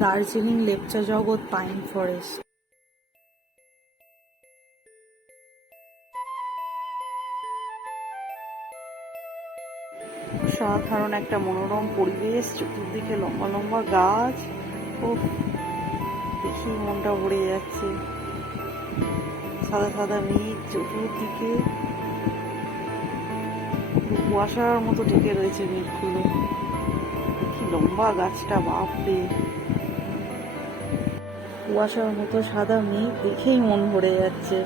দার্জিলিং লেপচা জগৎ pine forest. সাধারণ একটা মনোরম পরিবেশ, চতুর্দিকে লম্বা লম্বা গাছ। ও দেখি মনটা ভরে যাচ্ছে। সাদা সাদা মেঘ চতুর্দিকে, কুয়াশার মতো ঢেকে রয়েছে মেঘগুলো। কি লম্বা গাছটা, বাপরে! কুয়াশার মতো সাদা মেঘ দেখেই মন ভরে যাচ্ছে।